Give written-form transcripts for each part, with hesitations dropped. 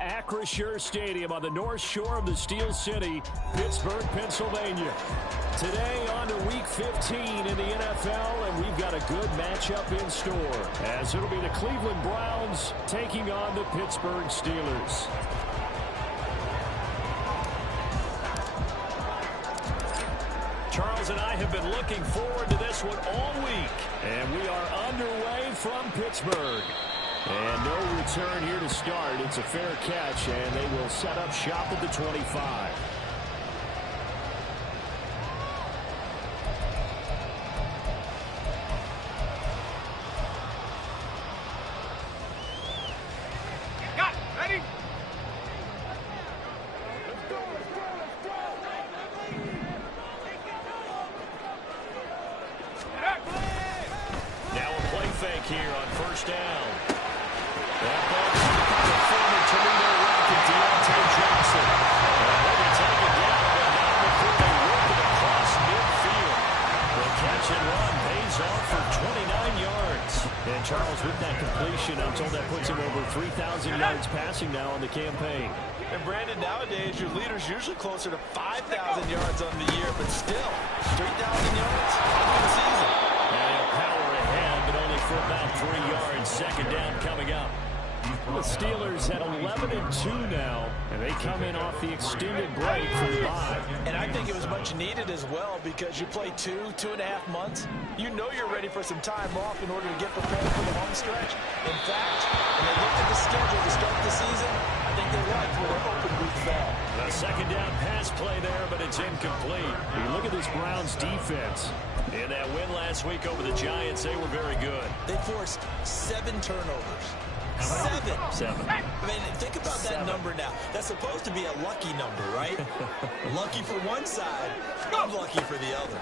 Acrisure Stadium on the north shore of the Steel City, Pittsburgh, Pennsylvania. Today on to Week 15 in the NFL, and we've got a good matchup in store, as it'll be the Cleveland Browns taking on the Pittsburgh Steelers. Charles and I have been looking forward to this one all week, and we are underway from Pittsburgh. And no return here to start. It's a fair catch, and they will set up shop at the 25. Charles, with that completion, I'm told that puts him over 3,000 yards passing now on the campaign. And Brandon, nowadays your leader's usually closer to 5,000 yards on the year, but still, 3,000 yards for the season. And power ahead, but only for about 3 yards. Second down coming up. The Steelers at 11-2 now, and they come in off the extended break from the bye. And I think it was much needed as well, because you play 2.5 months. You know you're ready for some time off in order to get prepared for the home stretch. In fact, when they looked at the schedule to start the season, I think they liked where their open week fell. The second down pass play there, but it's incomplete. You look at this Browns defense. In that win last week over the Giants, they were very good. They forced 7 turnovers. 7. I mean, think about that number now. That's supposed to be a lucky number, right? Lucky for one side, unlucky for the other.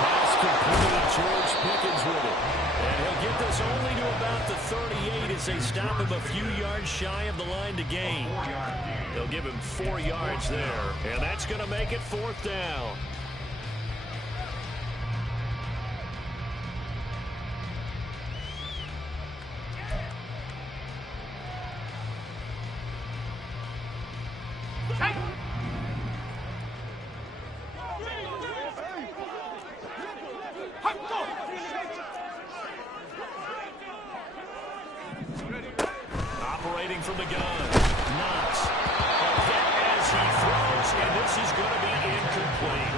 Pass completed. George Pickens with it. And he'll get this only to about the 38 as they stop him a few yards shy of the line to gain. They'll give him 4 yards there. And that's going to make it 4th down. Operating from the gun. Knox. A hit as he throws, and this is going to be incomplete.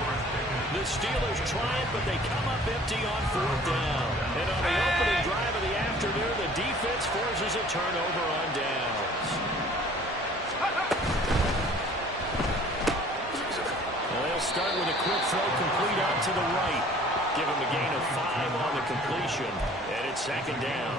The Steelers try it, but they come up empty on 4th down. And on the opening drive of the afternoon, the defense forces a turnover on downs. Well, they'll start with a quick throw complete out to the right. Give him a gain of 5 on the completion, and it's 2nd down.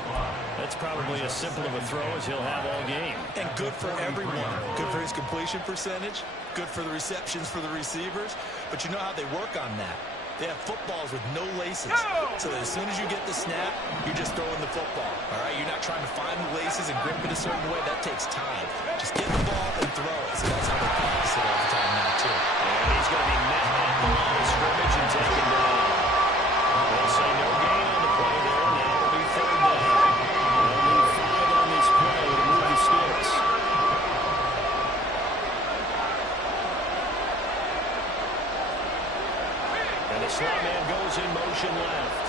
That's probably as simple of a throw as he'll have all game. And good for everyone. Good for his completion percentage, good for the receptions for the receivers. But you know how they work on that. They have footballs with no laces. So that as soon as you get the snap, you're just throwing the football. All right, you're not trying to find the laces and grip it a certain way. That takes time. Just get the ball and throw it. So that's how they practice it all the time now, too. And he's going to be met at the line of scrimmage and taken down. They say no gain on the play there. Now it'll be 3rd down. They'll need 5 on this play to move the sticks. And the slot man goes in motion left.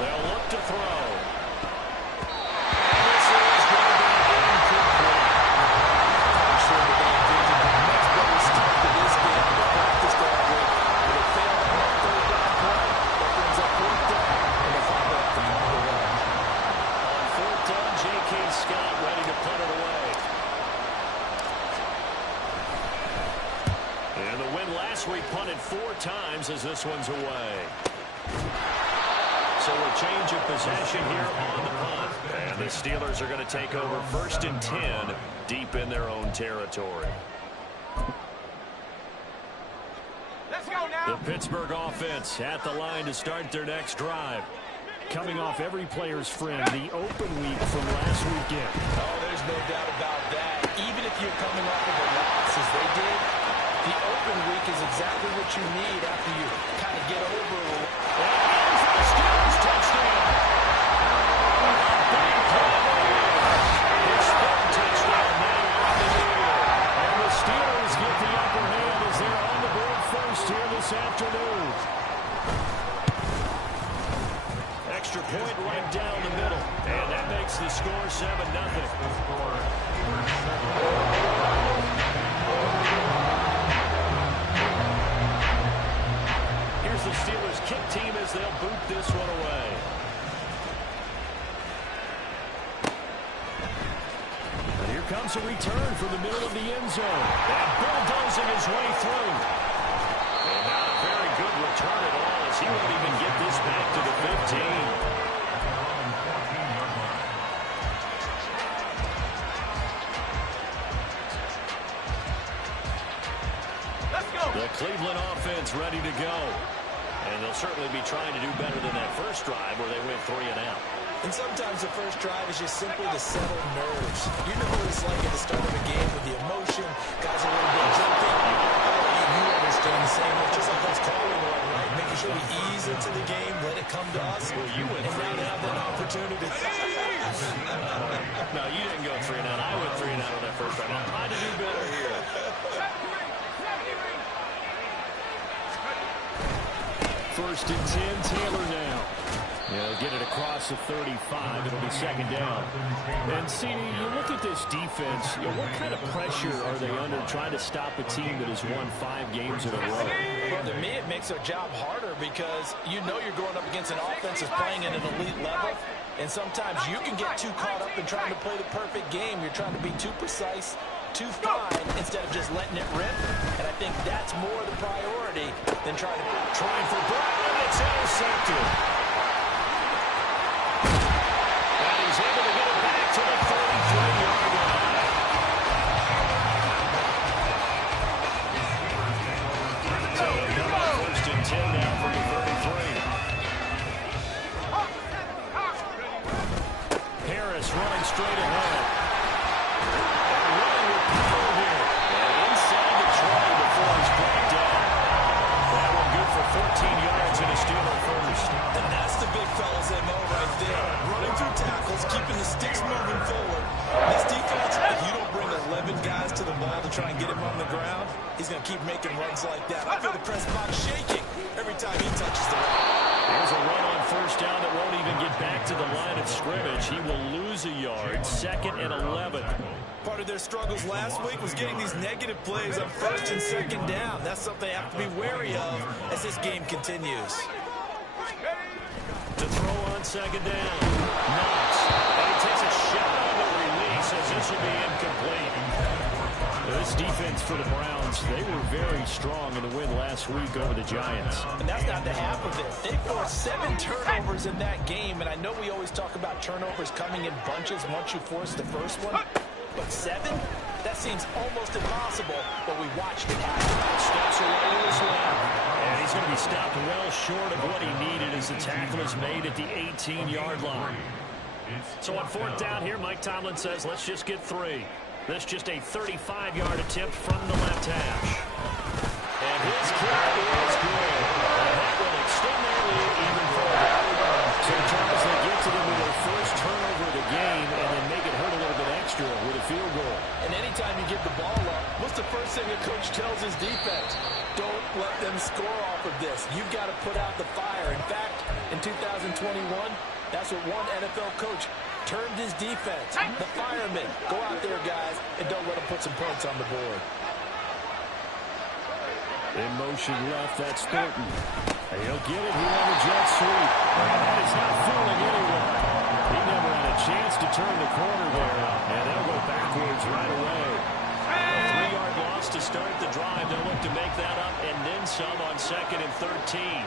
They'll look to throw. And this is going to be incomplete. I'm sure the ball gives him a much better start to this game than they practiced all week. They failed on that 3rd down play. That brings up 4th down, and they'll follow up from number 1. On 4th down, J.K. Scott ready to punt it away. And the win last week punted 4 times as this one's away. So a change of possession here on the punt. And the Steelers are going to take over 1st and 10 deep in their own territory. Let's go now. The Pittsburgh offense at the line to start their next drive. Coming off every player's friend, the open week from last weekend. Oh, there's no doubt about that. Even if you're coming off of a loss as they did, the open week is exactly what you need after you kind of get over. comes a return from the middle of the end zone. And bulldozing his way through. And not a very good return at all, as he won't even get this back to the 15. The Cleveland offense ready to go. And they'll certainly be trying to do better than that first drive where they went 3 and out. And sometimes the first drive is just simply to settle nerves. You know what it's like at the start of a game with the emotion, guys are a little bit jumping. You understand the same, just like us calling one, right? Making sure we ease into the game, let it come to us. Well, you went and now they have that opportunity. No, you didn't go 3 and out. I went 3 and out on that first drive. I'm trying to do better here. First and 10, Taylor now. They'll get it across the 35. It'll be second down. And, CD, you look at this defense, what kind of pressure are they under trying to stop a team that has won 5 games in a row? Well, to me, it makes their job harder because you know you're going up against an offense that's playing at an elite level. And sometimes you can get too caught up in trying to play the perfect game. You're trying to be too precise, too fine, instead of just letting it rip. And I think that's more the priority than trying for Brown. It's intercepted. And he's able to get it back to the 33-yard line. So another first and 10 now for the 33. Harris running straight ahead. And running with power here. And inside the 20 before he's brought down. That one good for 14 yards and a Steeler first. And that's the big fella's MO right there. Running through tackles, keeping the sticks moving forward. This defense, if you don't bring 11 guys to the ball to try and get him on the ground, he's going to keep making runs like that. I feel the press box shaking every time he touches the ball. There's a run on first down that won't even get back to the line of scrimmage. He will lose a yard. Second and 11. Part of their struggles last week was getting these negative plays on first and second down. That's something they have to be wary of as this game continues. To throw on second down. Knox. And he takes a shot on the release as this will be incomplete. This defense for the Browns, they were very strong in the win last week over the Giants. And that's not the half of it. They forced 7 turnovers in that game, and I know we always talk about turnovers coming in bunches once you force the first one, but 7? That seems almost impossible, but we watched it happen. Steps away to his left, and he's going to be stopped well short of what he needed as the tackle is made at the 18-yard line. So on fourth down here, Mike Tomlin says, let's just get 3. That's just a 35-yard attempt from the left hash. And his kick is good. And that will extend their lead even further. So Charles, they get to them with their first turnover of the game and then make it hurt a little bit extra with a field goal. And anytime you give the ball up, what's the first thing a coach tells his defense? Don't let them score off of this. You've got to put out the fire. In fact, in 2021, that's what one NFL coach termed his defense. The firemen. Go out there, guys, and don't let them put some points on the board. In motion left, that's Thornton. And he'll get it here on the jet sweep. And he's not fooling anyone. He never had a chance to turn the corner there. And they'll go backwards right away. A 3-yard loss to start the drive. They'll look to make that up and then some on second and 13.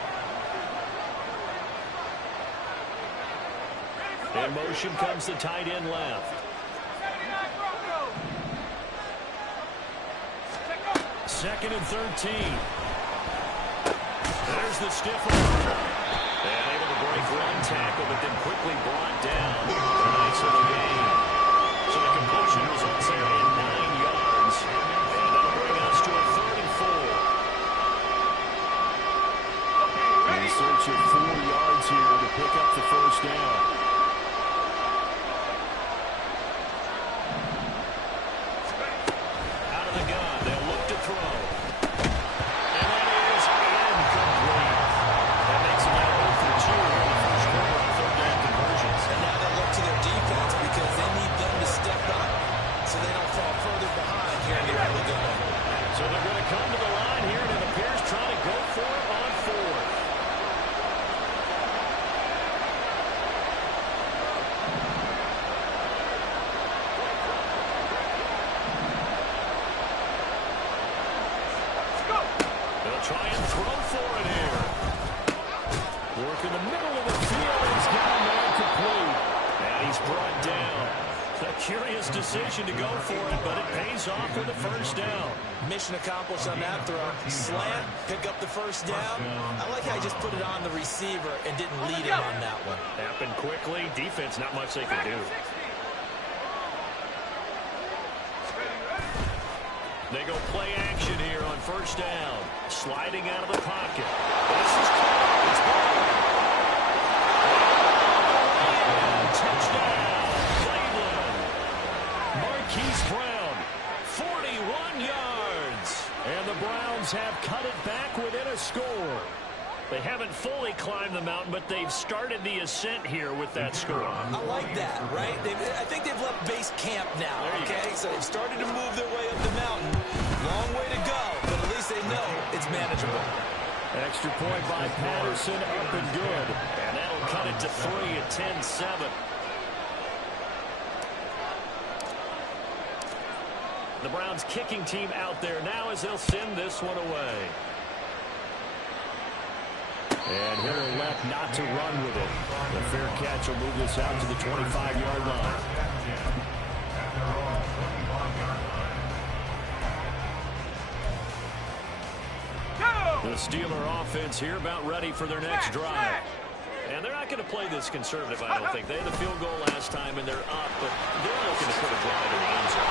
In motion comes the tight end left. Second and 13. There's the stiff arm. And able to break one tackle, but then quickly brought down. Nice little gain. So the completion results there in 9 yards. And that'll bring us to a 3rd and 4. In search of 4 yards here to pick up the first down. They'll try and throw for it here. Work in the middle of the field. He's got a man complete. And he's brought down. A curious decision to go for it, but it pays off with a first down. Mission accomplished on that throw. Slant, pick up the first down. I like how he just put it on the receiver and didn't lead him on that one. Happened quickly. Defense, not much they could do. They go play action here on first down. Sliding out of the pocket. This is caught. It's ball. Touchdown, Cleveland. Marquise Brown, 41 yards. And the Browns have cut it back within a score. They haven't fully climbed the mountain, but they've started the ascent here with that score. I like that, right? I think they've left base camp now, okay? So they've started to move their way up the mountain. Long way to go, but at least they know it's manageable. Extra point by Patterson, up and good. And that'll cut it to 3 at 10-7. The Browns kicking team out there now as they'll send this one away. And Hitter left not to run with it. The fair catch will move this out to the 25-yard line. The Steeler offense here about ready for their next drive. And they're not going to play this conservative, I don't think. They had the field goal last time, and they're up, but they're looking to put a drive in the end zone.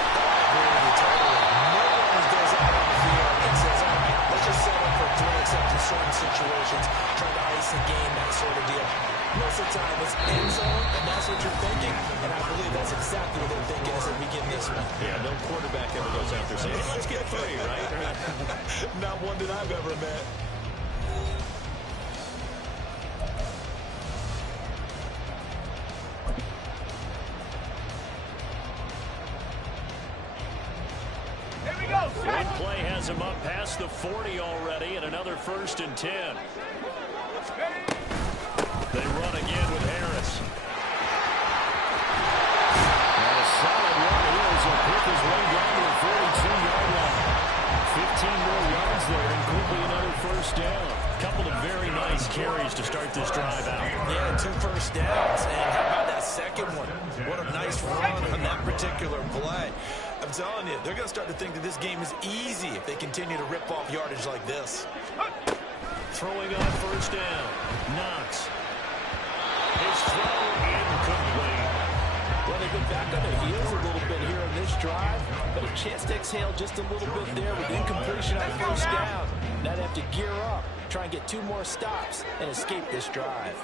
No one goes out on the field and says, all right, let's just settle for 3 except in certain situations, trying to ice the game, that sort of deal. Most of the time, it's end zone, and that's what you're thinking, and I believe that's exactly what they're thinking as they begin this one. Yeah, no quarterback ever goes out there saying, let's get 3, right? Not one that I've ever met. One play has him up past the 40 already, and another 1st and 10. They run again with Harris. And a solid run here as he'll pick his way down to the 42-yard line. 15 more yards there, including another 1st down. Couple of very nice carries to start this drive out. Yeah, 2 first downs. And how about that second one? What a nice run on that particular play. I'm telling you, they're going to start to think that this game is easy if they continue to rip off yardage like this. Throwing on 1st down. Knox. His throw incomplete. Well, they've been back on their heels a little bit here on this drive, but a chance to exhale just a little bit there with incompletion on 1st down. Now they have to gear up, try and get 2 more stops, and escape this drive.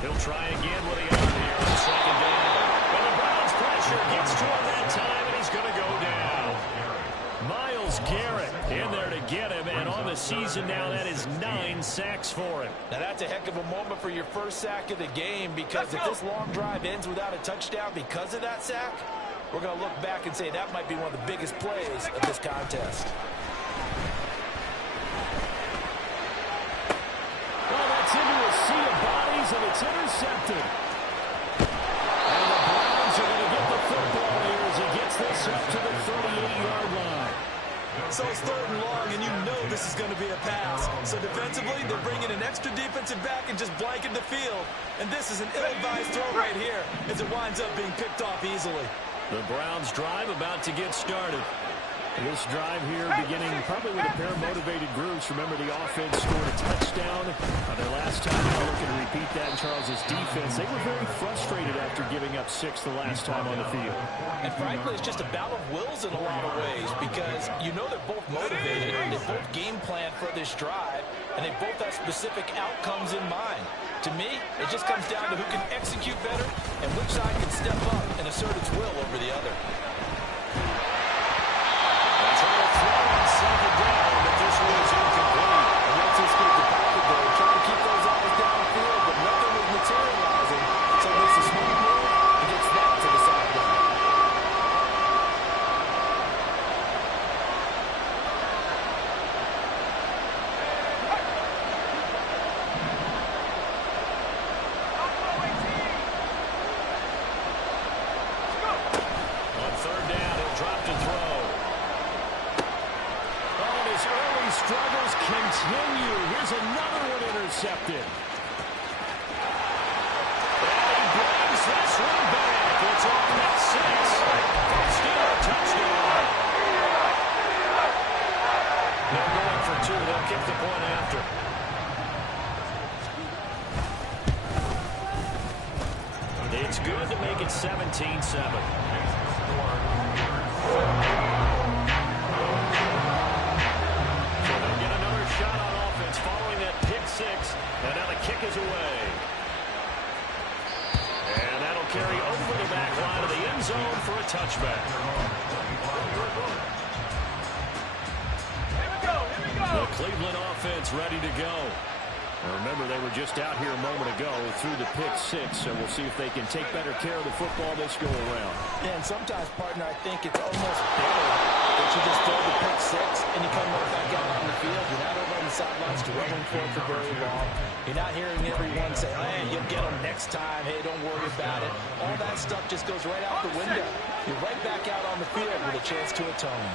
He'll try again with the arm here on 2nd down. And the Browns pressure gets to him that time, and he's going to go down. Myles Garrett in there to get him, and on the season now, that is 9 sacks for him. Now that's a heck of a moment for your first sack of the game, because if this long drive ends without a touchdown because of that sack, we're going to look back and say that might be one of the biggest plays of this contest. Well, that's into a sea of bodies, and it's intercepted. And the Browns are going to get the football here as he gets this up to the 38-yard line. So it's 3rd and long, and you know this is going to be a pass. So defensively, they're bringing an extra defensive back and just blanking the field. And this is an ill-advised throw right here as it winds up being picked off easily. The Browns drive about to get started. This drive here beginning probably with a pair of motivated groups. Remember, the offense scored a touchdown. Their last time out, looking to repeat that in Charles' defense. They were very frustrated after giving up 6 the last time on the field. And frankly, it's just a battle of wills in a lot of ways, because you know they're both motivated, they both game plan for this drive, and they both have specific outcomes in mind. To me, it just comes down to who can execute better and which side can step up and assert its will over the other. Second down, but this one is incomplete. And let's escape the pocket there, trying to keep those eyes downfield, but nothing was materializing. So there's a smart move and gets that to the sideline. On 3rd down, he'll drop to throw. On his early struggles continue. Here's another one intercepted. And he brings this one back. It's on at 6. Steeler touchdown. They're going for 2. They'll kick the point after. It's good to make it 17-7. Shot on offense following that pick 6, and now the kick is away. And that'll carry over the back line of the end zone for a touchback. Here we go. The Cleveland offense ready to go. Now remember, they were just out here a moment ago through the pick 6, so we'll see if they can take better care of the football this go around. Yeah, and sometimes, partner, I think it's almost better that you just throw the pick 6 and you come right back out on the field. You're not over on the sidelines struggling for it for very long. You're not hearing everyone say, hey, you'll get them next time. Hey, don't worry about it. All that stuff just goes right out the window. You're right back out on the field with a chance to atone.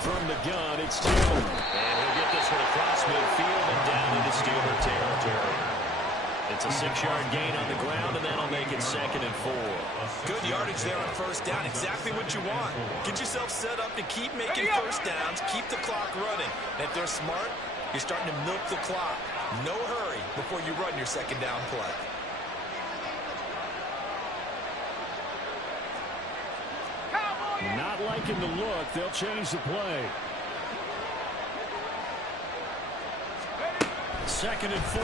From the gun, it's Taylor. And he'll get this one across midfield and down into Steeler territory. It's a 6-yard gain on the ground, and that'll make it 2nd and 4. Good yardage there on first down. Exactly what you want. Get yourself set up to keep making first downs, keep the clock running. And if they're smart, you're starting to milk the clock. No hurry before you run your second down play. Not liking the look. They'll change the play. 2nd and 4.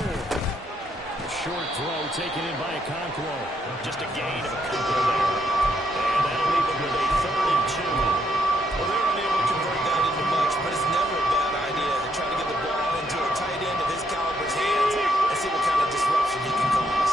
A short throw taken in by Okonkwo. Just a gain of a couple there. And that'll leave them with a 3rd and 2. Well, they're unable to convert that into much, but it's never a bad idea to try to get the ball into a tight end of his caliber's hands and see what kind of disruption he can cause.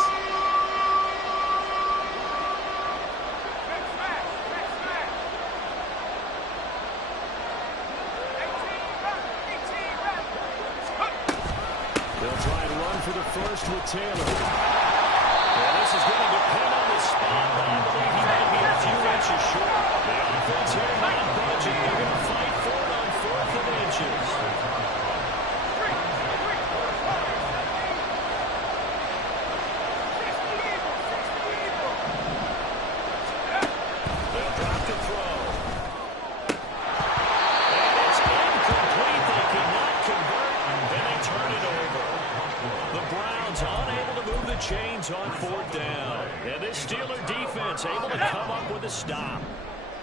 They'll try to run for the first with Taylor. Well, this is going to depend on the spot, but I believe he might be a few inches short. The offense here not budging. They're going to fight for it on 4th and inches. They'll drop the throw. And it's incomplete. They cannot convert, and they turn it over. The Browns unable to move the chains on 4th down. And this Steeler defense able to come up with a stop.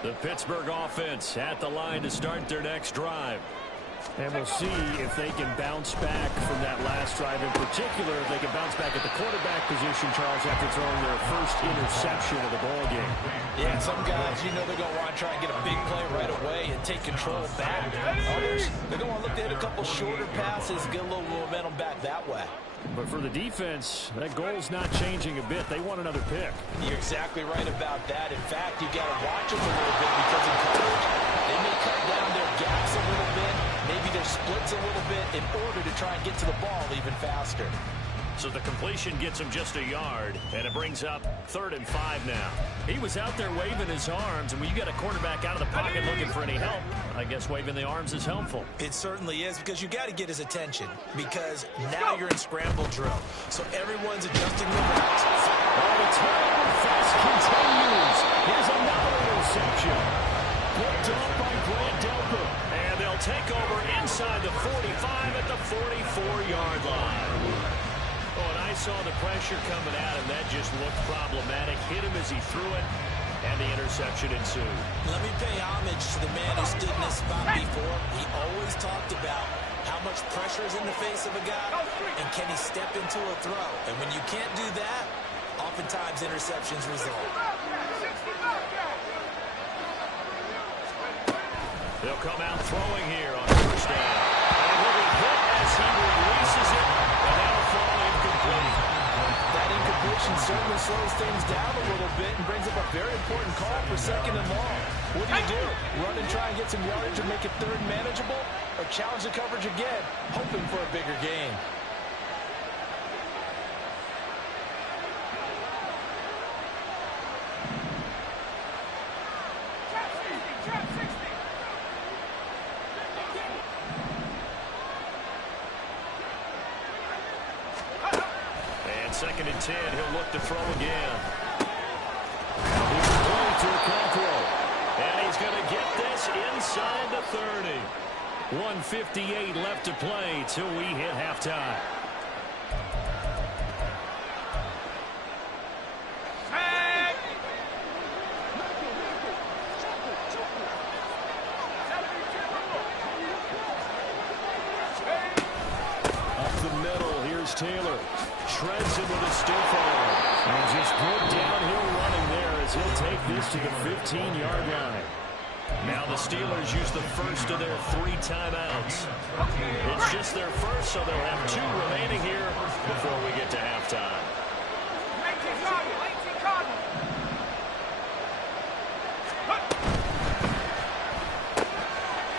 The Pittsburgh offense at the line to start their next drive. And we'll see if they can bounce back from that last drive. In particular, if they can bounce back at the quarterback position, Charles, after throwing their first interception of the ballgame. Yeah, some guys, you know they're going to want to try and get a big play right away and take control back. Others, they're going to want to look to hit a couple shorter passes, get a little momentum back that way. But for the defense, that goal's not changing a bit. They want another pick. You're exactly right about that. In fact, you've got to watch them a little bit because in coverage, they may cut down their gaps a little bit, maybe their splits a little bit in order to try and get to the ball even faster. So the completion gets him just a yard, and it brings up 3rd and 5 now. He was out there waving his arms, and when you got a quarterback out of the pocket looking for any help, I guess waving the arms is helpful. It certainly is, because you got to get his attention, because now you're in scramble drill. So everyone's adjusting their routes. Oh, the turnover fest continues. Here's another interception. Picked up by Grant Delpit. And they'll take over inside the 45 at the 44-yard line. Oh, and I saw the pressure coming at him. That just looked problematic. Hit him as he threw it, and the interception ensued. Let me pay homage to the man who stood in this spot before. He always talked about how much pressure is in the face of a guy, and can he step into a throw. And when you can't do that, oftentimes interceptions result. They'll come out throwing here on first down. And he'll be hit as he releases it, and that'll fall incomplete. That incompletion certainly slows things down a little bit and brings up a very important call for 2nd and long. What do? Run and try and get some yardage or make it 3rd manageable, or challenge the coverage again, hoping for a bigger gain? 2nd and 10. He'll look to throw again. He's going to Cockrell. And he's going to get this inside the 30. 1:58 left to play till we hit halftime. Taylor shreds him with a stiff arm. And just good downhill running there as he'll take this to the 15-yard line. Now the Steelers use the first of their 3 timeouts. It's just their first, so they'll have 2 remaining here before we get to halftime.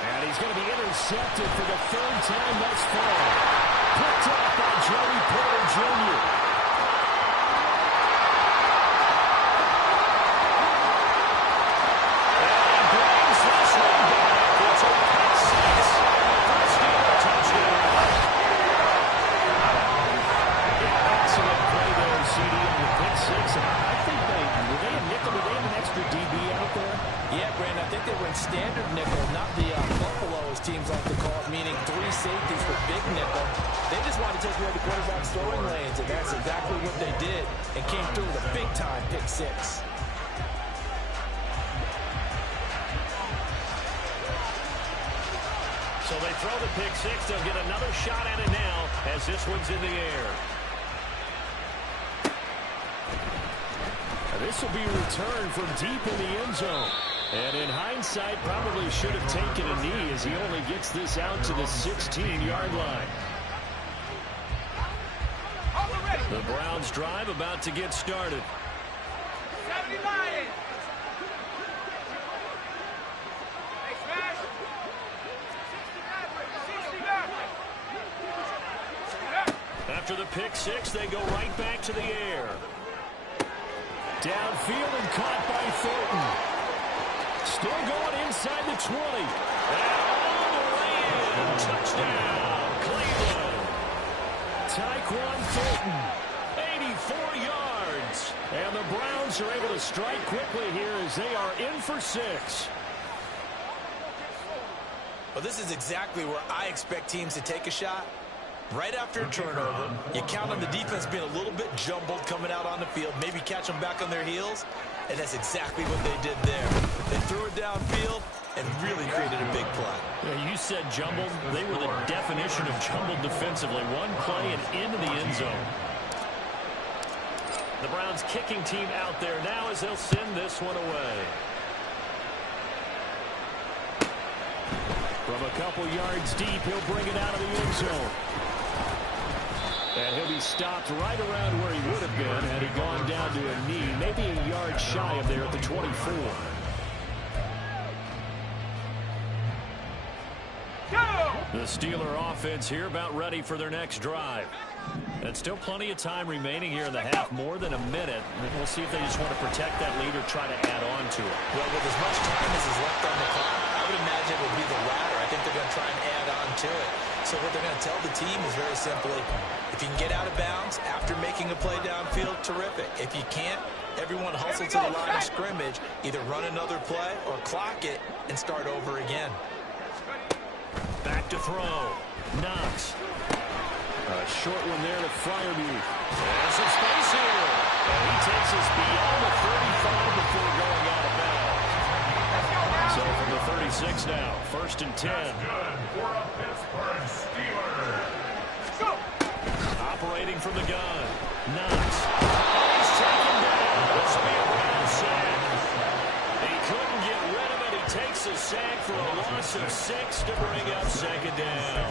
And he's going to be intercepted for the 3rd time thus far. Picked up by Joey Porter Jr. And he brings this one back. It's a pick 6 for a Steeler touchdown. Yeah, excellent play there, CD, on the pick 6. And I think were they a nickel? Were they an extra DB out there? Yeah, Brandon, I think they were in standard nickel, not the Buffalo, as teams like to call it, meaning 3 safeties for big nickel. They just wanted to take away the quarterback's throwing lanes, and that's exactly what they did, and came through with a big-time pick 6. So they throw the pick 6. They'll get another shot at it now as this one's in the air. This will be returned from deep in the end zone. And in hindsight, probably should have taken a knee as he only gets this out to the 16-yard line. The Browns drive about to get started. After the pick 6, they go right back to the air. Downfield and caught by Thornton. Still going inside the 20. And all the way in. Touchdown, Cleveland. Tyquan Thornton, 84 yards. And the Browns are able to strike quickly here as they are in for 6. Well, this is exactly where I expect teams to take a shot. Right after a turnover, you count on the defense being a little bit jumbled coming out on the field, maybe catch them back on their heels, and that's exactly what they did there. They threw it downfield and really created a big play. Yeah, you said jumbled. They were the definition of jumbled defensively. One play and into the end zone. The Browns kicking team out there now as they'll send this one away. From a couple yards deep, he'll bring it out of the end zone. And he'll be stopped right around where he would have been had he gone down to a knee, maybe a yard shy of there at the 24. The Steeler offense here about ready for their next drive. And still plenty of time remaining here in the half, more than a minute. And we'll see if they just want to protect that lead or try to add on to it. Well, with as much time as is left on the clock, I would imagine it would be the latter. I think they're going to try and add on to it. So what they're going to tell the team is very simply, if you can get out of bounds after making a play downfield, terrific. If you can't, everyone hustle to the line of scrimmage, either run another play or clock it and start over again. Back to throw. Knox. A short one there to Freiermuth. There's some space here. And he takes us beyond the 35 before going out of bounds. So from the 36 now, 1st and 10. Operating from the gun. Knox. He's taken down. This will be a Brown sack. He couldn't get rid of it. He takes a sack for a loss of 6 to bring up 2nd down.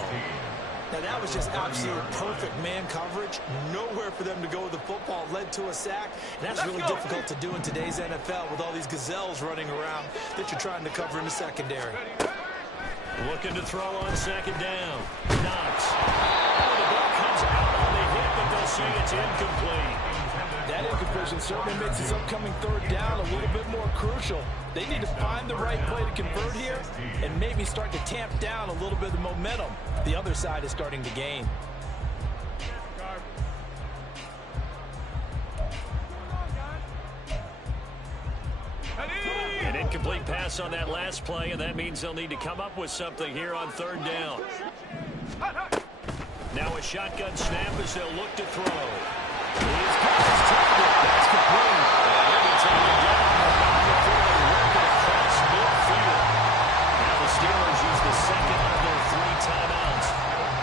Now, that was just absolute perfect man coverage. Nowhere for them to go with the football. Led to a sack. And that's really difficult to do in today's NFL with all these gazelles running around that you're trying to cover in the secondary. Looking to throw on 2nd down. Knox. Oh, the ball comes out on the hit, but they'll say it's incomplete. That incompletion certainly makes this upcoming 3rd down a little bit more crucial. They need to find the right play to convert here and maybe start to tamp down a little bit of the momentum the other side is starting to gain. Incomplete pass on that last play, and that means they'll need to come up with something here on third down. Now a shotgun snap as they'll look to throw. He's got his target. That's complete. They'll be taken down before they work it across midfield. Now the Steelers use the second of their 3 timeouts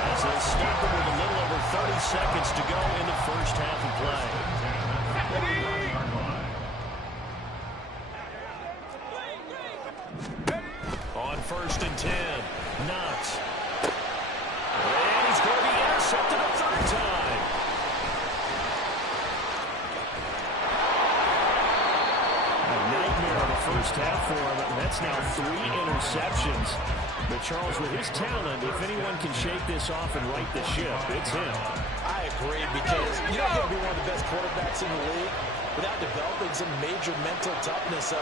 as they'll stop them with a little over 30 seconds to go in the first half of play. On 1st and 10, Knox. And he's going to be intercepted a third time. A nightmare in the first half for him. That's now 3 interceptions. But Charles, with his talent, if anyone can shake this off and right the ship, it's him. I agree, because you're not going to be one of the best quarterbacks in the league without developing some major mental toughness. I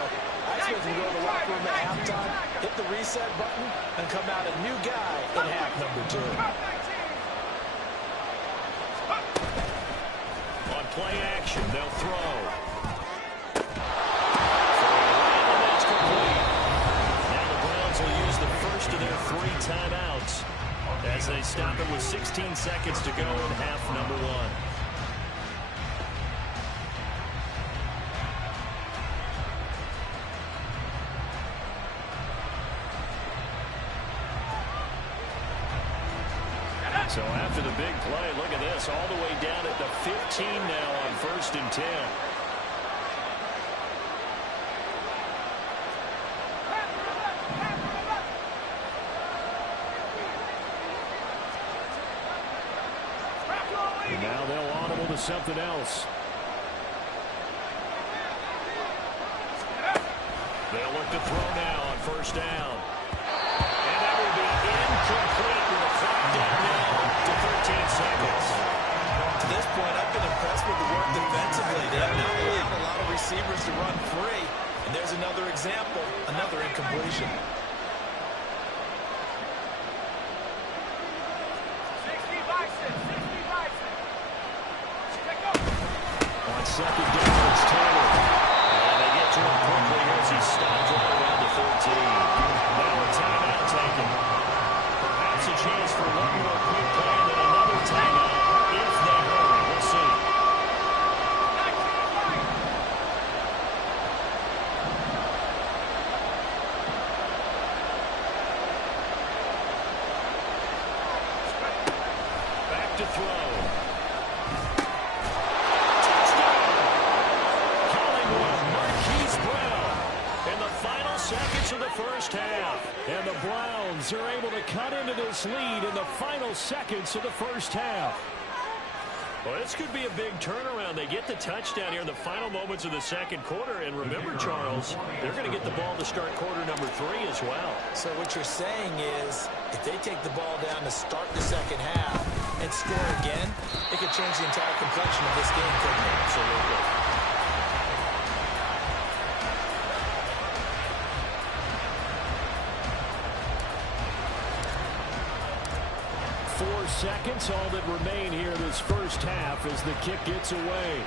expect him to go to the locker room at halftime, hit the reset button, and come out a new guy in half number 2. On play action, they'll throw. Will use the first of their 3 timeouts as they stop it with 16 seconds to go in half number 1. So after the big play, look at this, all the way down at the 15 now on 1st and 10. And now they'll audible to something else. They'll look to throw now on 1st down. And that will be incomplete with a flag down now to 13 seconds. To this point, I've been impressed with the work defensively. They have not allowed a lot of receivers to run free. And there's another example, another incompletion. On 2nd down, it's Taylor. And they get to him quickly as he stopped right around the 14. Now a timeout taken. Perhaps a chance for one more quick play and then another timeout if they hurry. We'll see. Back to throw. Seconds of the first half, and the Browns are able to cut into this lead in the final seconds of the first half. Well, this could be a big turnaround. They get the touchdown here in the final moments of the second quarter, and remember, Charles, they're going to get the ball to start quarter number 3 as well. So what you're saying is, if they take the ball down to start the second half and score again, it could change the entire complexion of this game, couldn't it? Absolutely. 4 seconds, all that remain here this first half as the kick gets away.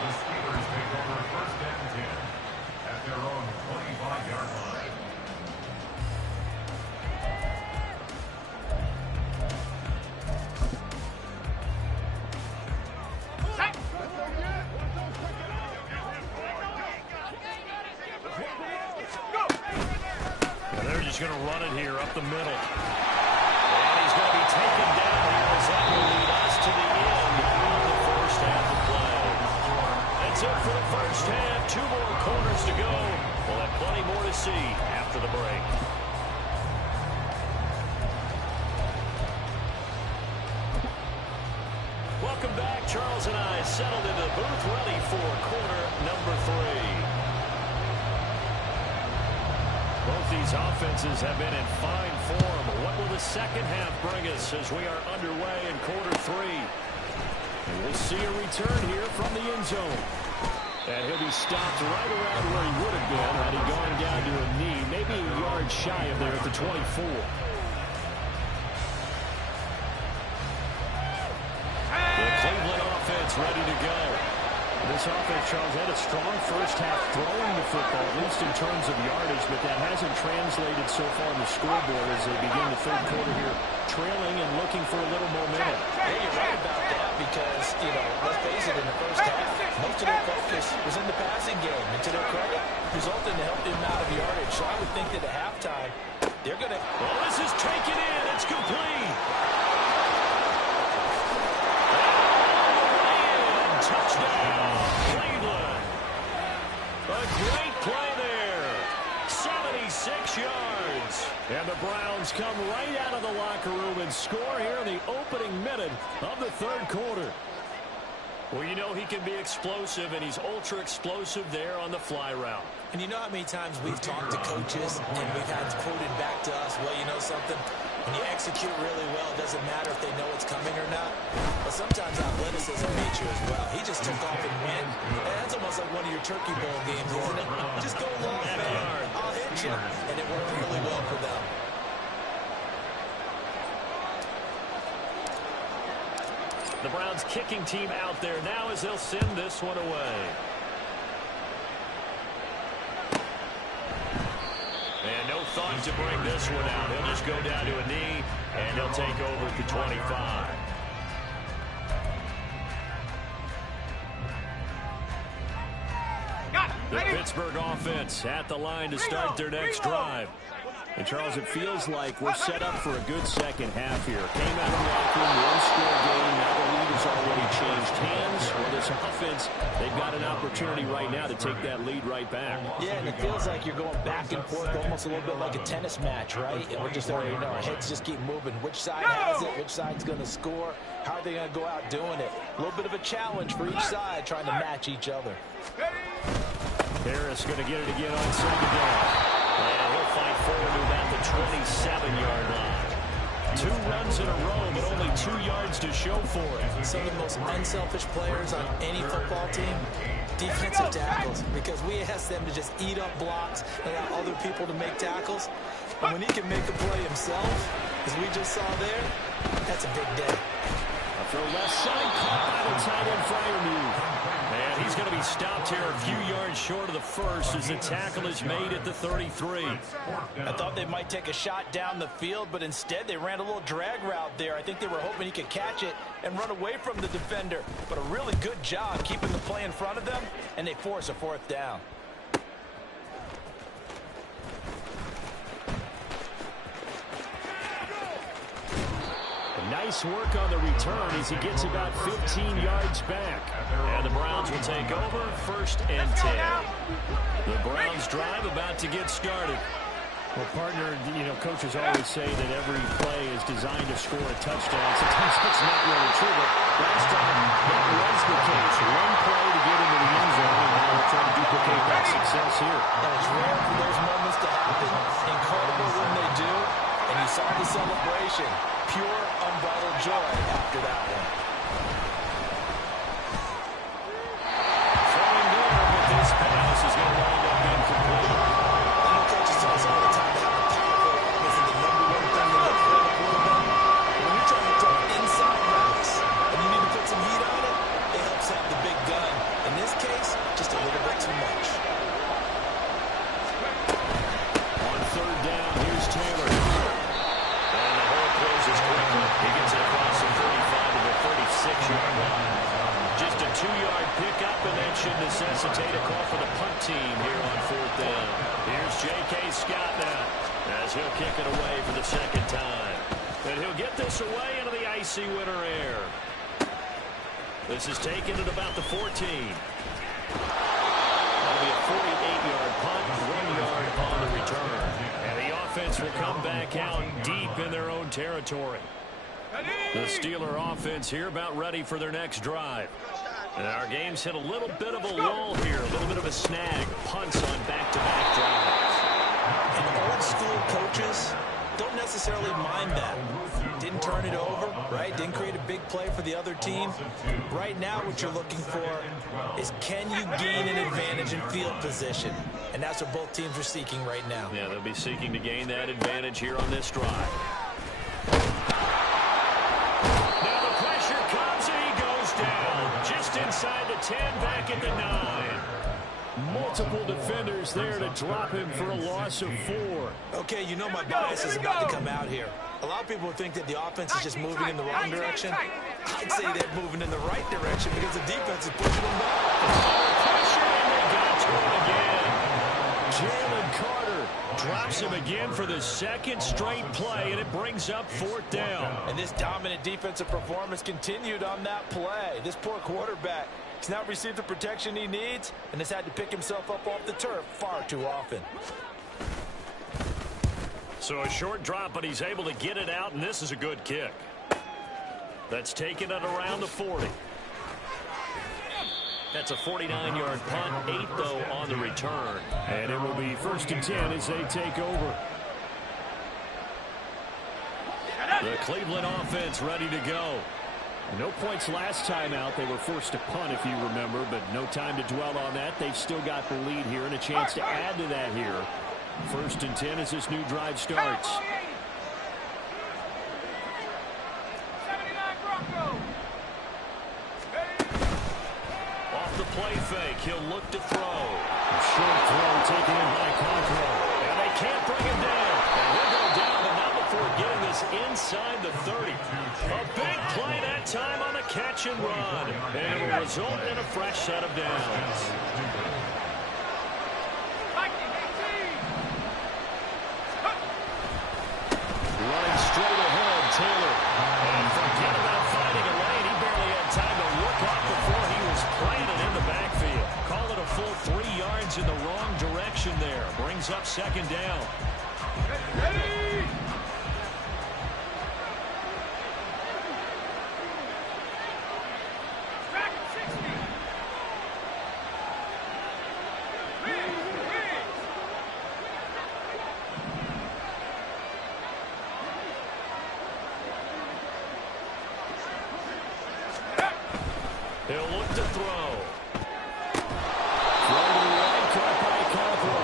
The Steelers take over 1st and 10 at their own 25-yard line. Going to run it here up the middle. And he's going to be taken down here as that will lead us to the end of the first half of play. That's it for the first half. 2 more quarters to go. We'll have plenty more to see after the break. Welcome back. Charles and I settled into the booth ready for quarter number 3. Both these offenses have been in fine form. What will the second half bring us as we are underway in quarter 3? And we'll see a return here from the end zone. And he'll be stopped right around where he would have been had he gone down to a knee, maybe a yard shy of there at the 24. The Cleveland offense ready to go. This offense, Charles, had a strong first half throwing the football, at least in terms of yardage, but that hasn't translated so far on the scoreboard as they begin the third quarter here, trailing and looking for a little momentum. Yeah, you're right about that because, let's face it, in the first half, most of their focus was in the passing game. And to their credit, resulted in a healthy amount of yardage. So I would think that at halftime, they're going to... Well, this is taken in. It's complete. Touchdown, Cleveland. A great play there. 76 yards. And the Browns come right out of the locker room and score here in the opening minute of the third quarter. Well, he can be explosive, and he's ultra-explosive there on the fly route. And you know how many times we've talked to coaches and we've had quoted back to us, well, you know something? When you execute really well, it doesn't matter if they know it's coming or not. But sometimes athleticism meets you as well. He just took off and went. That's almost like one of your Turkey Bowl games, isn't it? Just go long, man. I'll hit you. And it worked really well for them. The Browns kicking team out there now as they'll send this one away. And no thought to bring this one out. He'll just go down to a knee, and he'll take over at the 25. The Pittsburgh offense at the line to start their next drive. And, Charles, it feels like we're set up for a good second half here. Came out of the locker room, one-score game. Now the lead has already changed hands. Well, this offense, they've got an opportunity right now to take that lead right back. Yeah, and it feels like you're going back and forth, almost a little bit like a tennis match, right? And we're just already our heads just keep moving. Which side has it? Which side's going to score? How are they going to go out doing it? A little bit of a challenge for each side, trying to match each other. Harris going to get it again on second down. And he'll fight forward to about the 27-yard line. 2 runs in a row, but only 2 yards to show for it. Some of the most unselfish players on any football team, defensive tackles, because we ask them to just eat up blocks and allow other people to make tackles. And when he can make a play himself, as we just saw there, that's a big day. A throw left side, caught by the tight end Freiermuth. And he's going to be stopped here a few yards short of the first as the tackle is made at the 33. I thought they might take a shot down the field, but instead they ran a little drag route there. I think they were hoping he could catch it and run away from the defender. But a really good job keeping the play in front of them, and they force a 4th down. Nice work on the return as he gets about 15 yards back. And the Browns will take over 1st and 10. The Browns drive about to get started. Well, partner, coaches always say that every play is designed to score a touchdown. Sometimes it's not really true, but last time that was the case. One play to get into the end zone, and now we're trying to duplicate that success here. And it's rare for those moments to happen. Incredible when they do. And you saw the celebration. Pure, unbridled joy after that one. Throwing there, but this pass is going to wind up incomplete. I know coaches tell us all the time to have a powerful offense, and the #1 thing they look for in a quarterback. When you're trying to throw inside routes and you need to put some heat on it, it helps have the big gun. In this case, just a little bit too much. On 3rd down, here's Taylor. And the hole closes quickly. He gets it across the 35 to the 36-yard line. Just a 2-yard pickup, and that should necessitate a call for the punt team here on 4th down. Here's J.K. Scott now as he'll kick it away for the 2nd time. And he'll get this away into the icy winter air. This is taken at about the 14. That'll be a 48-yard punt, 1 yard on the return. And the offense will come back out deep in their own territory. The Steeler offense here about ready for their next drive. And our game's hit a little bit of a lull here, a little bit of a snag. Punts on back-to-back drives. And old-school coaches don't necessarily mind that. Didn't turn it over, right? Didn't create a big play for the other team. Right now what you're looking for is, can you gain an advantage in field position? And that's what both teams are seeking right now. Yeah, they'll be seeking to gain that advantage here on this drive. Now the pressure comes and he goes down just inside the 10 back at the 9. Multiple defenders there to drop him for a loss of 4. Okay, you know my bias is about to come out here. A lot of people think that the offense is just moving in the wrong direction. I'd say they're moving in the right direction because the defense is pushing them back. Pressure, and they got to him again. Jalen Carter drops him again for the second straight play, and it brings up 4th down. And this dominant defensive performance continued on that play. This poor quarterback has not received the protection he needs and has had to pick himself up off the turf far too often. So a short drop, but he's able to get it out, and this is a good kick. That's taken it around the 40. That's a 49-yard punt, 8, though, on the return. And it will be 1st and 10 as they take over. The Cleveland offense ready to go. No points last time out. They were forced to punt, if you remember, but no time to dwell on that. They've still got the lead here and a chance to add to that here. 1st and 10 as this new drive starts. Off the play fake, he'll look to throw. Short throw taken in by Cockrell. And they can't bring him down. And he'll go down, but not before getting this inside the 30. A big play that time on the catch and run. And it will result in a fresh set of downs. Running straight ahead, Taylor. And forget about finding a lane. He barely had time to look up before he was planted in the backfield. Call it a full 3 yards in the wrong direction there. Brings up 2nd down. Ready. He'll look to throw. Throw to the right, caught by Cockrell.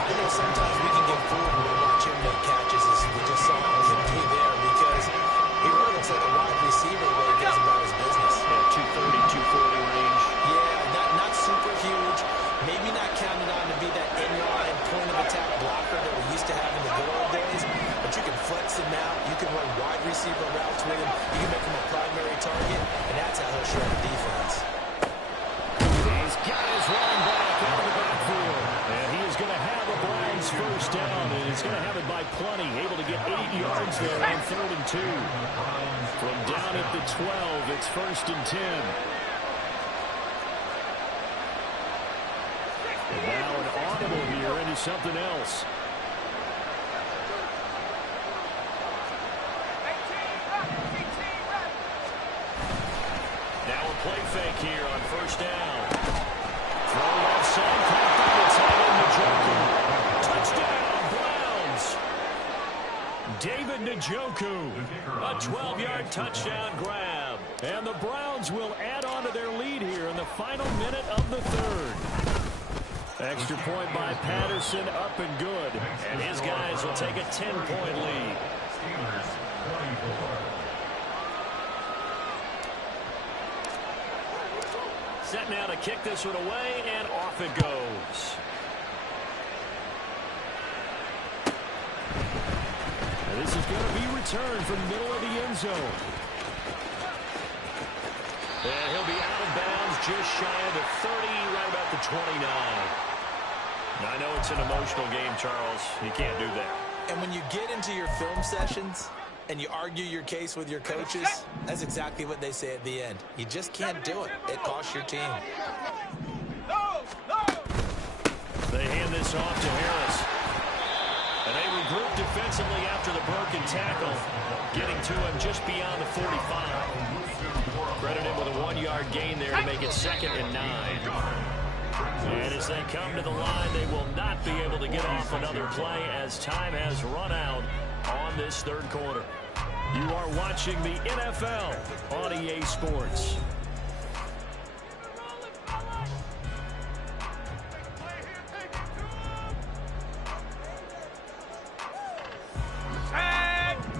I know sometimes we can get fooled when we watch him make catches, as we just saw him do there, because he really looks like a wide receiver the way he goes about his business. Yeah, 230, 240 range. Yeah, not super huge. Maybe not counted on to be that inline point-of-attack blocker that we used to have in the good old days, but you can flex him out. You can run wide receiver routes with him. You can make him a primary target, and that's how he'll shred the defense. He's got his running back out of the backfield. And he is going to have a Browns 1st down, and he's going to have it by plenty. Able to get 8 yards there on 3rd and 2. From down at the 12, it's 1st and 10. And now an audible here into something else. Now a play fake here on 1st down. Throw left side, it's Touchdown, Browns. David Njoku, a 12-yard touchdown grab. And the Browns will add on to their lead here in the final minute of the 3rd. Extra point by Patterson, up and good. And his guys will take a 10-point lead. Set now to kick this one away, and off it goes. And this is going to be returned from the middle of the end zone. And he'll be out of bounds just shy of the 30, right about the 29. I know it's an emotional game, Charles. You can't do that. And when you get into your film sessions and you argue your case with your coaches, that's exactly what they say at the end. You just can't do it. It costs your team. They hand this off to Harris. And they regroup defensively after the broken tackle, getting to him just beyond the 45. Credited with a 1-yard gain there to make it 2nd and 9. And as they come to the line, they will not be able to get off another play as time has run out on this 3rd quarter. You are watching the NFL on EA Sports.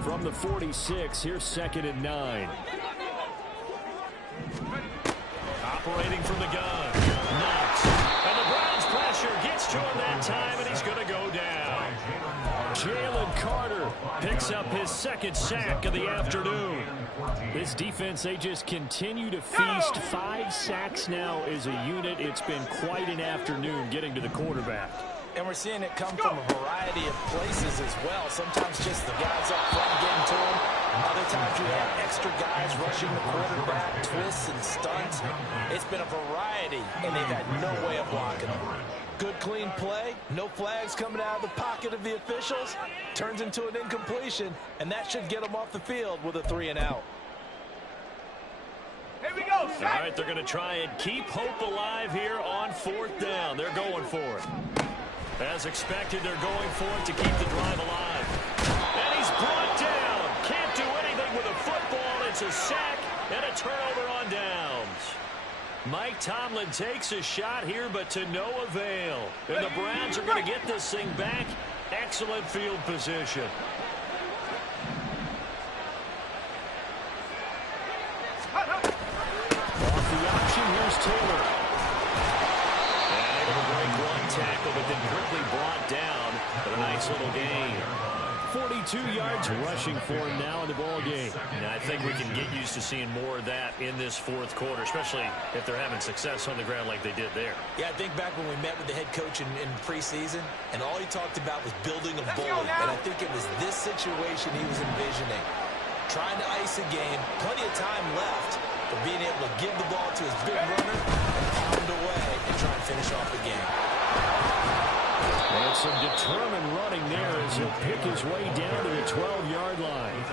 From the 46, here's 2nd and 9. operating from the gun. Knox. And the Browns pressure gets to him that time, and he's going to go down. Jalen Carter picks up his second sack of the afternoon. This defense, they just continue to feast. 5 sacks now as a unit. It's been quite an afternoon getting to the quarterback. And we're seeing it come from a variety of places as well. Sometimes just the guys up front getting to him. Other times you have extra guys rushing the quarterback, twists and stunts. It's been a variety, and they've had no way of blocking him. Good, clean play. No flags coming out of the pocket of the officials. Turns into an incompletion, and that should get them off the field with a 3-and-out. Here we go, All right, they're going to try and keep hope alive here on 4th down. They're going for it. As expected, they're going for it to keep the drive alive. And he's brought down. Can't do anything with a football. It's a sack and a turnover on downs. Mike Tomlin takes a shot here, but to no avail. And the Browns are going to get this thing back. Excellent field position. Off the option, here's Taylor. And able to break one tackle, but then quickly brought down. But a nice little gain. 42 yards rushing for him now in the ball game. And I think we can get used to seeing more of that in this 4th quarter, especially if they're having success on the ground like they did there. Yeah, I think back when we met with the head coach in preseason, and all he talked about was building a bully. And I think it was this situation he was envisioning. Trying to ice a game, plenty of time left, but being able to give the ball to his big runner and pound away and try and finish off the game. And some determined running there as he'll pick his way down to the 12-yard line.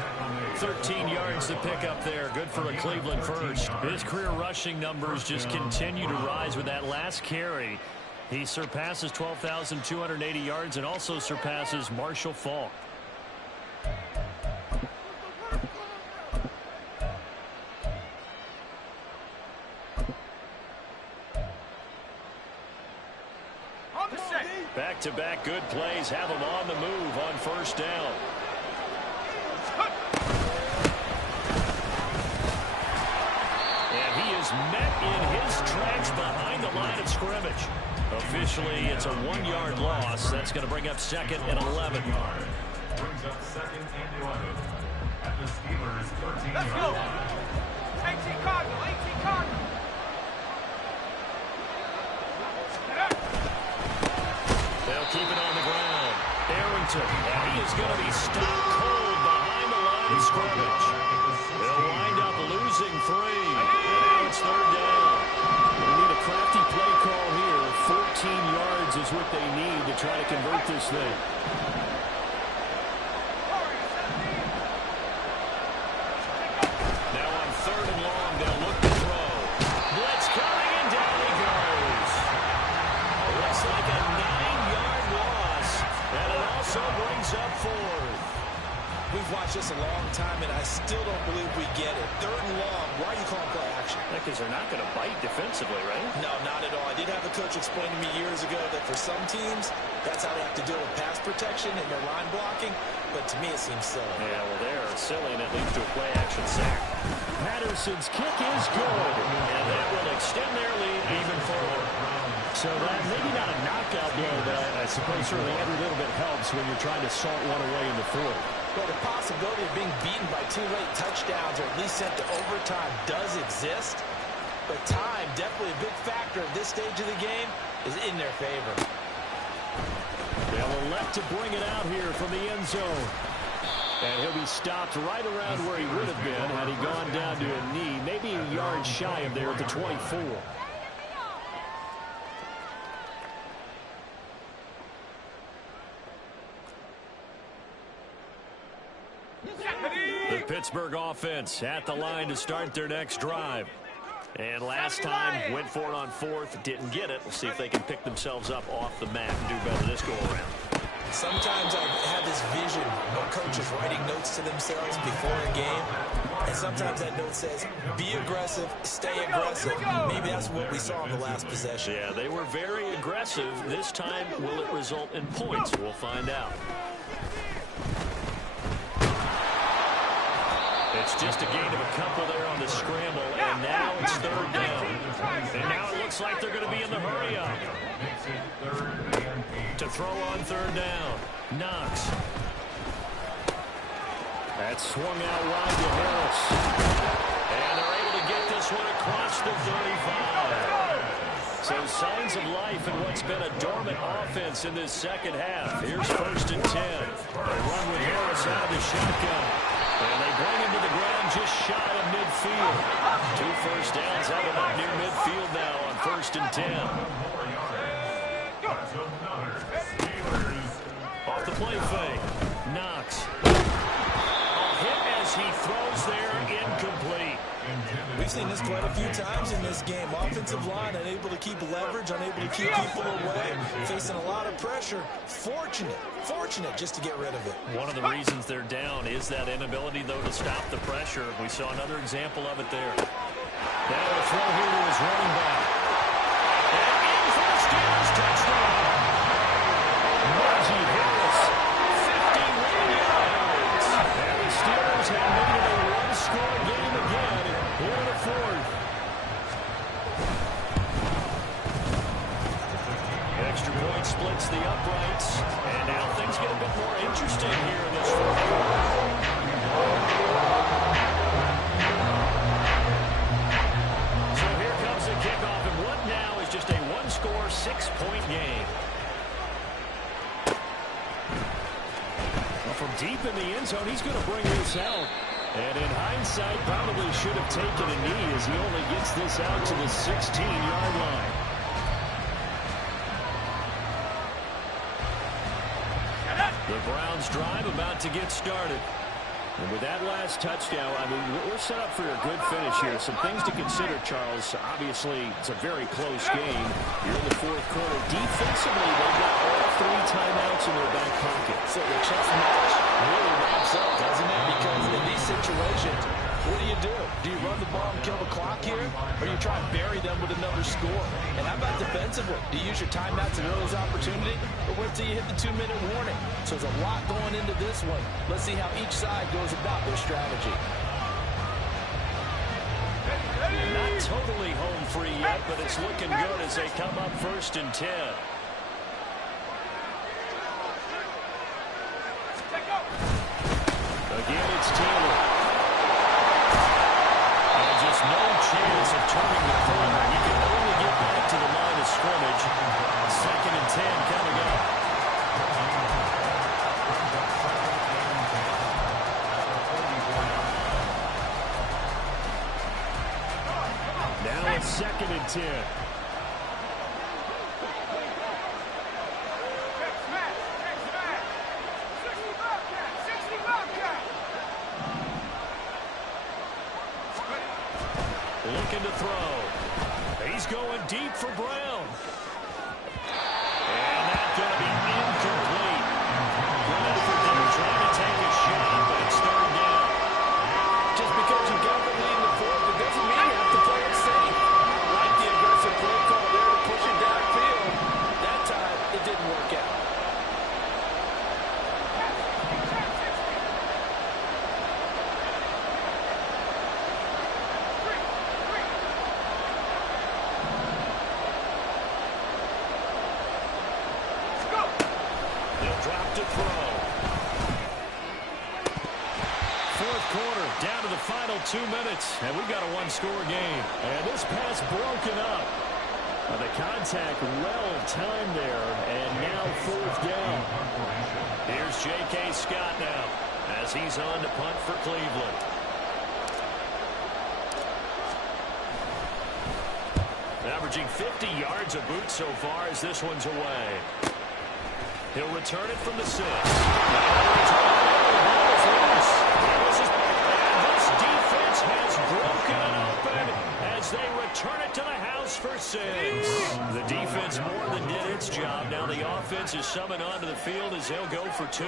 13 yards to pick up there. Good for a Cleveland first. His career rushing numbers just continue to rise with that last carry. He surpasses 12,280 yards and also surpasses Marshall Faulk. Back-to-back good plays have him on the move on 1st down. And he is met in his tracks behind the line of scrimmage. Officially, it's a 1-yard loss. That's going to bring up 2nd and 11. Brings up 2nd and 11 at the Steelers' 13-yard Let's go. line. 18 Cardinal, 18 Cardinal. They'll keep it on the ground. Arrington, and he is going to be stopped cold behind the line of scrimmage. They'll wind up losing 3. And now it's 3rd down. They need a crafty play call here. 14 yards is what they need to try to convert this thing. Now on 3rd and long, they'll look to throw. Blitz coming, and down he goes. Looks like a 9-yard loss, and it also brings up 4th. We've watched this a long time, and I still don't believe we get it. 3rd and long. Why are you calling play action? Because they're not going to bite defensively, right? No, not at all. I did have a coach explain to me years ago that for some teams, that's how they have to deal with pass protection and their line blocking. But to me, it seems silly. Yeah, well, they're silly, and it leads to a play-action sack. Patterson's kick is good, and that will extend their lead even further. So that maybe not a knockout blow, but I suppose certainly every little bit helps when you're trying to salt one away in the 4th. Well, the possibility of being beaten by 2 late touchdowns or at least sent to overtime does exist. But time, definitely a big factor at this stage of the game, is in their favor. They'll elect to bring it out here from the end zone. And he'll be stopped right around where he would have been had he gone down to a knee, maybe a yard shy of there at the 24. The Pittsburgh offense at the line to start their next drive. And last time, went for it on 4th, didn't get it. We'll see if they can pick themselves up off the mat and do better this go-around. Sometimes I have this vision of coaches writing notes to themselves before a game. And sometimes that note says, be aggressive, stay aggressive. Maybe that's what we saw in the last possession. Yeah, they were very aggressive. This time, will it result in points? We'll find out. It's just a gain of a couple there on the scramble, and now it's third down. And now it looks like they're going to be in the hurry-up. To throw on third down, Knox. That's swung out wide to Harris. And they're able to get this one across the 35. So signs of life in what's been a dormant offense in this second half. Here's first and 10. They run with Harris out of the shotgun. And they bring him to the ground just shy of midfield. 2 first downs out of up near midfield now on first and 10. Off the play fake. Knox. Hit as he throws there, incomplete. We've seen this quite a few times in this game. Offensive line unable to keep leverage, unable to keep people away, facing a lot of pressure. Fortunate just to get rid of it. One of the reasons they're down is that inability, though, to stop the pressure. We saw another example of it there. Now a throw here to his running back. And in for the Steelers touchdown. Najee Harris, 51 yards. And the Steelers have made it a one-score game again here in the fourth. Extra point splits the uprights. And now things get a bit more interesting here in this fourth quarter. So here comes the kickoff, and what now is just a one-score, 6-point game. Well, from deep in the end zone, he's going to bring this out. And in hindsight, probably should have taken a knee as he only gets this out to the 16-yard line. The Browns drive about to get started. And with that last touchdown, I mean, we're set up for a good finish here. Some things to consider, Charles. Obviously, it's a very close game. You're in the fourth quarter. Defensively, they've got all 3 timeouts in their back pocket. So the chess match really wraps up, doesn't it? Because in these situations, what do? Do you run the ball and kill the clock here? Or you try and bury them with another score? And how about defensively? Do you use your timeouts and early opportunity? Or wait till you hit the 2-minute warning? So there's a lot going into this one. Let's see how each side goes about their strategy. Not totally home free yet, but it's looking good as they come up first and 10. Again, it's Taylor. And just no chance of turning the corner. He can only get back to the line of scrimmage. 2nd and 10 coming up. Now it's 2nd and 10. Looking to throw. He's going deep for Brown. And that's going to be incomplete. Good effort there, trying to take a shot, but it's third down. Just because you got the lead in the fourth, it doesn't mean you have to play it safe. I like the aggressive play call there to push it downfield. That time, it didn't work out. Drop to throw. Fourth quarter, down to the final 2 minutes, and we've got a one-score game. And this pass broken up. The contact well timed there, and now fourth down. Here's J.K. Scott now, as he's on to punt for Cleveland. Averaging 50 yards a boot so far as this one's away. He'll return it from the 6. And this defense has broken it open as they return it to the house for 6. The defense more than did its job. Now the offense is summoned onto the field as they'll go for 2.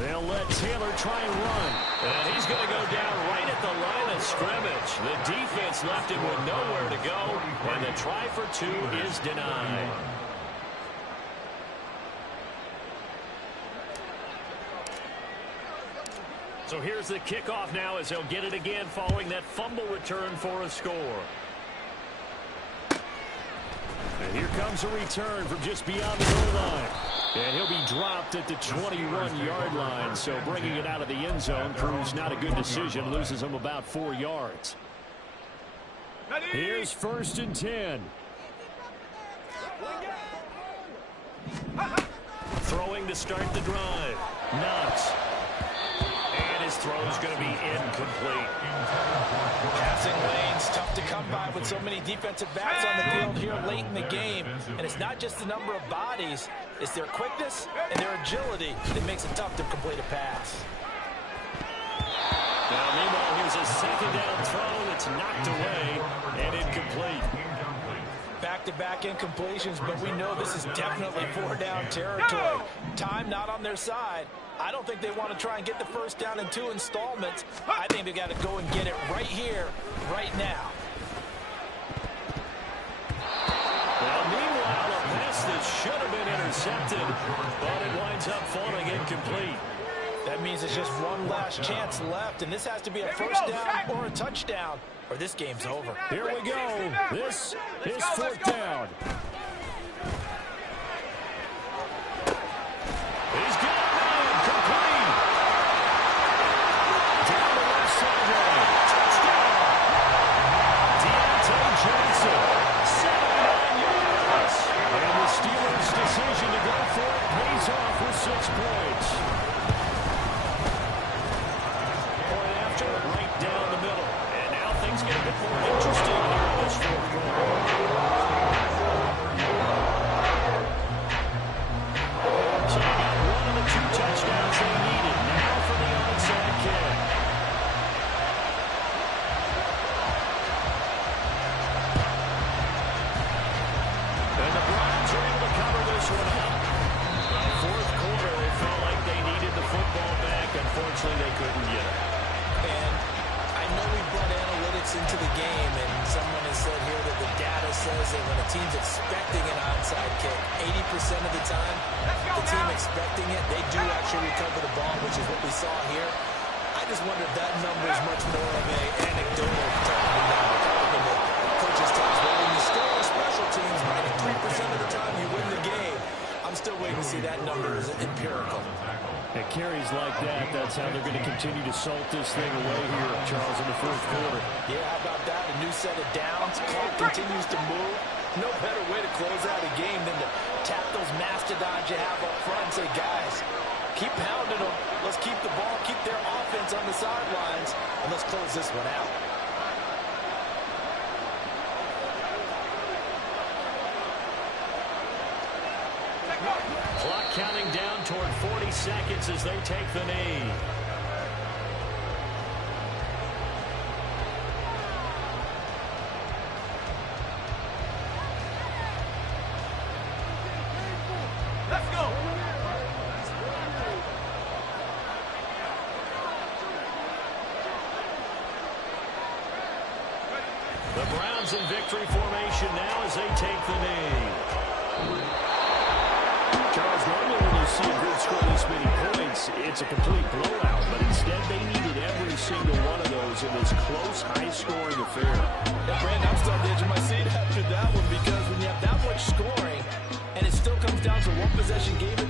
They'll let Taylor try and run. And he's going to go down right at the line of scrimmage. The defense left him with nowhere to go, and the try for two is denied. So here's the kickoff now as he'll get it again following that fumble return for a score. And here comes a return from just beyond the goal line. And he'll be dropped at the 21-yard line. So bringing it out of the end zone proves not a good decision. Loses him about 4 yards. Here's 1st and 10. Throwing to start the drive. Knox. And his throw is going to be incomplete. Passing lanes, tough to come by with so many defensive backs on the field here late in the game. And it's not just the number of bodies, it's their quickness and their agility that makes it tough to complete a pass. Now, meanwhile, here's a 2nd down throw that's knocked away and incomplete. Back-to-back incompletions, but we know this is definitely 4-down territory. Time not on their side. I don't think they want to try and get the 1st down in 2 installments. I think they got to go and get it right here, right now. Well, meanwhile, a pass that should have been intercepted, but it winds up falling incomplete. That means it's just one last chance left, and this has to be a 1st down or a touchdown, or this game's over. Here we go. This is 4th down. He's got it, man. Complete. Down the left sideline. Touchdown. Deontay Johnson. 79 yards. And the Steelers' decision to go for it pays off with 6 points. Point after, right down the middle. And now things get a bit more interesting here in this 4th quarter. So they got one of the 2 touchdowns they needed. Now for the onside kick. And the Browns are able to cover this one up. 4th quarter, they felt like they needed the football back. Unfortunately, they couldn't get it. And I know we brought analytics into the game, and someone has said here that the data says that when a team's expecting an onside kick, 80% of the time, the team expecting it, they do actually recover the ball, which is what we saw here. I just wonder if that number is much more of an anecdotal type of number, kind of in the coach's talks. But when you score on special teams, 93% of the time you win the game. I'm still waiting to see that number as empirical. At carries like that, that's how they're going to continue to salt this thing away here, Charles, in the 4th quarter. Yeah, how about that? A new set of downs. Clock continues to move. No better way to close out a game than to tap those mastodons you have up front and say, guys, keep pounding them. Let's keep the ball, keep their offense on the sidelines, and let's close this one out. Clock counting down toward 40 seconds as they take the knee. Let's go. The Browns in victory formation now as they take the knee. Charles, normally when you see a group score this many points, it's a complete blowout. But instead, they needed every single one of those in this close, high-scoring affair. Yeah, Brandon, I'm still on the edge of my seat after that one because when you have that much scoring and it still comes down to one possession game